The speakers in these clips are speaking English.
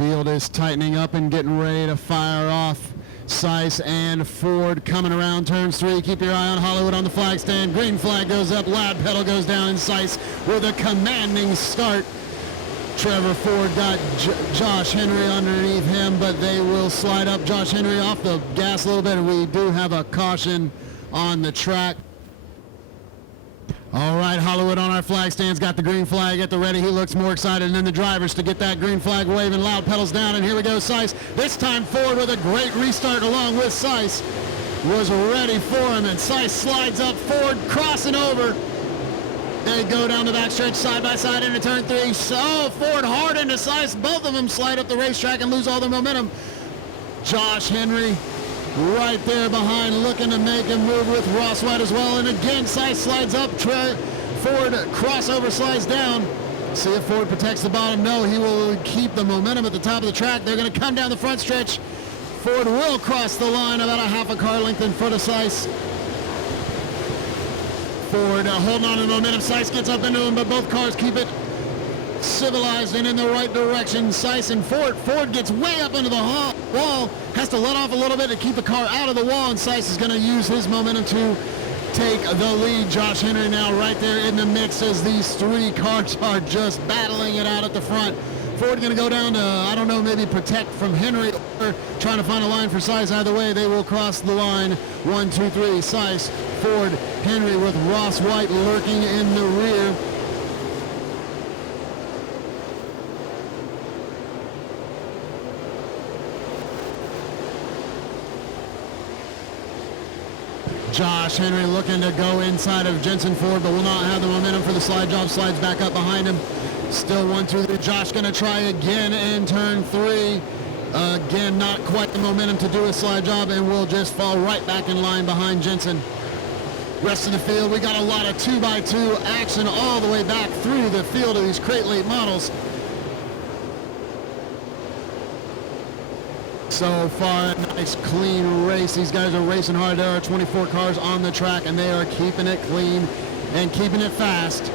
Field is tightening up and getting ready to fire off. Seiss and Ford coming around turns 3. Keep your eye on Hollywood on the flag stand. Green flag goes up, loud pedal goes down, and Seiss with a commanding start. Trevor Ford got Josh Henry underneath him, but they will slide up. Josh Henry off the gas a little bit, and we do have a caution on the track. All right, Hollywood on our flag stands, got the green flag at the ready. He looks more excited than the drivers to get that green flag waving. Loud pedals down, and here we go, Seiss. This time Ford with a great restart along with Seiss. Was ready for him, and Seiss slides up, Ford crossing over. They go down the backstretch side by side into turn 3. So Ford hard into Seiss. Both of them slide up the racetrack and lose all their momentum. Josh Henry right there behind, looking to make a move with Ross White as well. And again, Seiss slides up. Ford crossover slides down. See if Ford protects the bottom. No, he will keep the momentum at the top of the track. They're going to come down the front stretch. Ford will cross the line about a half a car length in front of Seiss. Ford holding on to the momentum. Seiss gets up into him, but both cars keep it civilized and in the right direction. Seiss and Ford. Ford gets way up into the wall, has to let off a little bit to keep the car out of the wall, and Seiss is going to use his momentum to take the lead. Josh Henry now right there in the mix as these 3 cars are just battling it out at the front. Ford going to go down to, I don't know, maybe protect from Henry or trying to find a line for Seiss. Either way, they will cross the line. 1, 2, 3. Seiss, Ford, Henry with Ross White lurking in the rear. Josh Henry looking to go inside of Jensen Ford, but will not have the momentum for the slide job. Slides back up behind him. Still 1, 2, 3. Josh going to try again in turn 3. Again, not quite the momentum to do a slide job, and will just fall right back in line behind Jensen. Rest of the field, we got a lot of 2x2 action all the way back through the field of these crate late models. So far, a nice clean race. These guys are racing hard. There are 24 cars on the track, and they are keeping it clean and keeping it fast.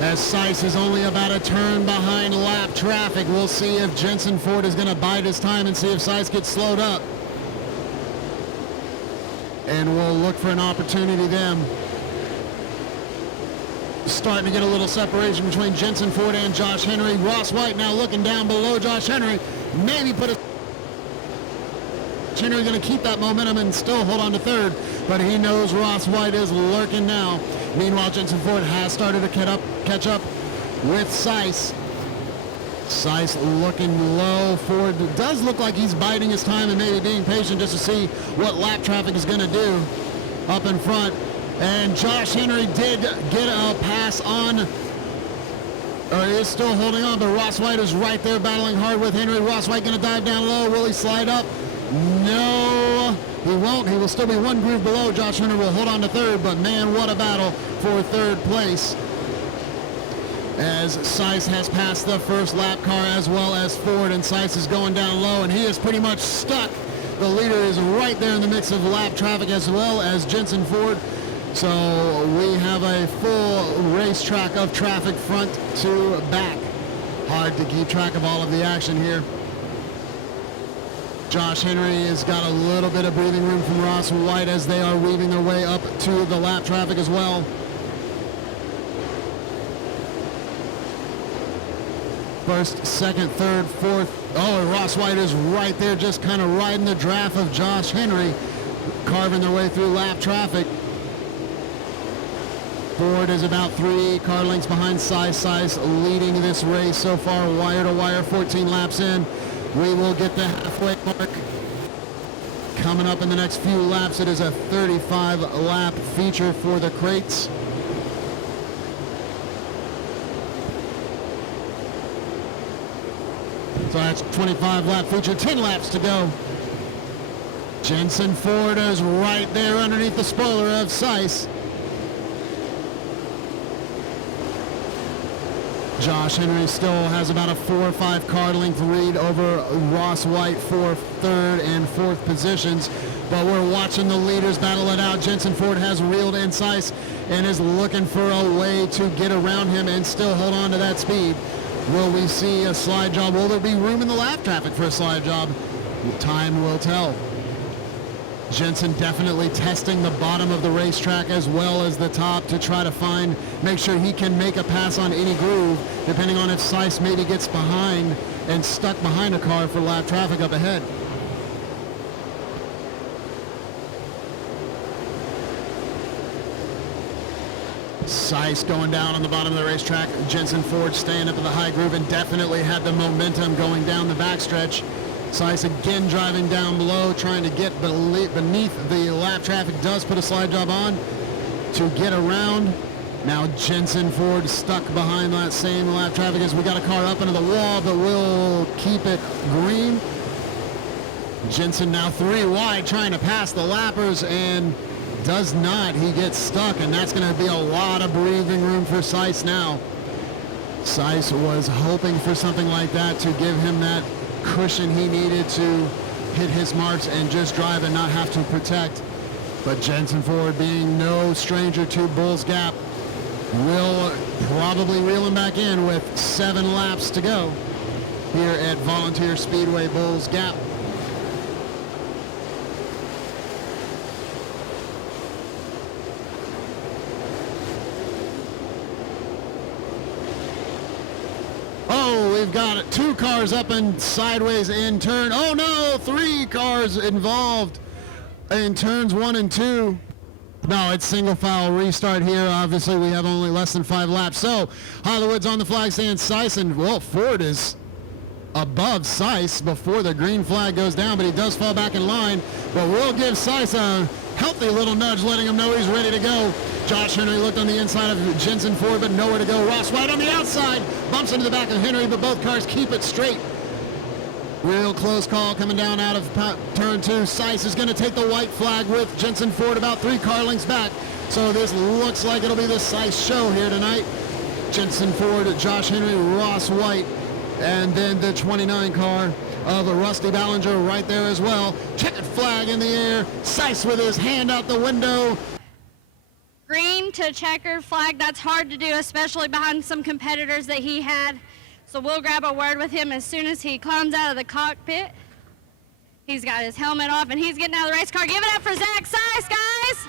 As Seiss is only about a turn behind lap traffic. We'll see if Jensen Ford is going to bide his time and see if Seiss gets slowed up. And we'll look for an opportunity then. Starting to get a little separation between Jensen Ford and Josh Henry. Ross White now looking down below Josh Henry. Maybe put a... Henry going to keep that momentum and still hold on to third, but he knows Ross White is lurking now. Meanwhile, Jensen Ford has started to catch up with Seiss. Seiss looking low. Ford does look like he's biding his time and maybe being patient just to see what lap traffic is going to do up in front. And Josh Henry did get a pass on, or is still holding on, but Ross White is right there battling hard with Henry. Ross White going to dive down low. Will he slide up? No, he won't. He will still be 1 groove below. Josh Henry will hold on to third, but man, what a battle for third place. As Seiss has passed the first lap car as well as Ford, and Seiss is going down low, and he is pretty much stuck. The leader is right there in the mix of lap traffic as well as Jensen Ford. So we have a full racetrack of traffic front to back. Hard to keep track of all of the action here. Josh Henry has got a little bit of breathing room from Ross White as they are weaving their way up to the lap traffic as well. First, second, third, fourth. Oh, and Ross White is right there just kind of riding the draft of Josh Henry, carving their way through lap traffic. Ford is about 3 car lengths behind Seiss leading this race so far, wire to wire, 14 laps in. We will get the halfway mark coming up in the next few laps. It is a 35-lap feature for the crates. So that's 25-lap feature, 10 laps to go. Jensen Ford is right there underneath the spoiler of Seiss. Josh Henry still has about a 4 or 5 car length lead over Ross White for third and fourth positions. But we're watching the leaders battle it out. Jensen Ford has reeled in Seiss and is looking for a way to get around him and still hold on to that speed. Will we see a slide job? Will there be room in the lap traffic for a slide job? Time will tell. Jensen definitely testing the bottom of the racetrack as well as the top to try to make sure he can make a pass on any groove, depending on if Seiss maybe gets behind and stuck behind a car for lap traffic up ahead. Seiss going down on the bottom of the racetrack. Jensen Ford staying up in the high groove and definitely had the momentum going down the backstretch. Seiss again driving down below, trying to get beneath the lap traffic. Does put a slide job on to get around. Now Jensen Ford stuck behind that same lap traffic as we got a car up into the wall, but we'll keep it green. Jensen now 3 wide, trying to pass the lappers, and does not. He gets stuck, and that's going to be a lot of breathing room for Seiss now. Seiss was hoping for something like that to give him that cushion he needed to hit his marks and just drive and not have to protect. But Jensen Ford, being no stranger to Bull's Gap, will probably reel him back in with 7 laps to go here at Volunteer Speedway Bull's Gap. We've got 2 cars up and sideways in turn. Oh no, 3 cars involved in turns 1 and 2. No, it's single file restart here. Obviously, we have only less than 5 laps. So Hollywood's on the flag stand. Seiss, and well, Ford is above Seiss before the green flag goes down, but he does fall back in line. But we'll give Seiss a healthy little nudge, letting him know he's ready to go. Josh Henry looked on the inside of Jensen Ford, but nowhere to go. Ross White on the outside, bumps into the back of Henry, but both cars keep it straight. Real close call coming down out of turn 2. Seiss is going to take the white flag with Jensen Ford about 3 car lengths back. So this looks like it'll be the Seiss show here tonight. Jensen Ford, Josh Henry, Ross White, and then the 29 car of Rusty Ballinger right there as well. Checkered flag in the air. Seiss with his hand out the window. Green to checkered flag, that's hard to do, especially behind some competitors that he had. So we'll grab a word with him as soon as he climbs out of the cockpit. He's got his helmet off and he's getting out of the race car. Give it up for Zach Seiss, guys.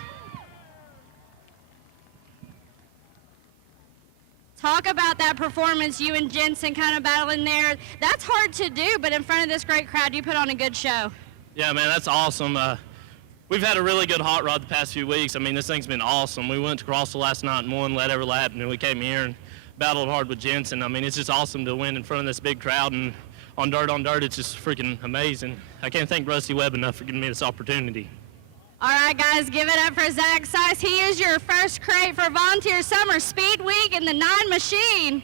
Talk about that performance, you and Jensen kind of battling there. That's hard to do, but in front of this great crowd, you put on a good show. Yeah, man, that's awesome. We've had a really good hot rod the past few weeks. I mean, this thing's been awesome. We went to Crossville last night and won, led every lap, and then we came here and battled hard with Jensen. I mean, it's just awesome to win in front of this big crowd, and on dirt, it's just freaking amazing. I can't thank Rusty Webb enough for giving me this opportunity. All right, guys, give it up for Zach Seiss. He is your first crate for Volunteer Summer Speed Week in the 9 machine.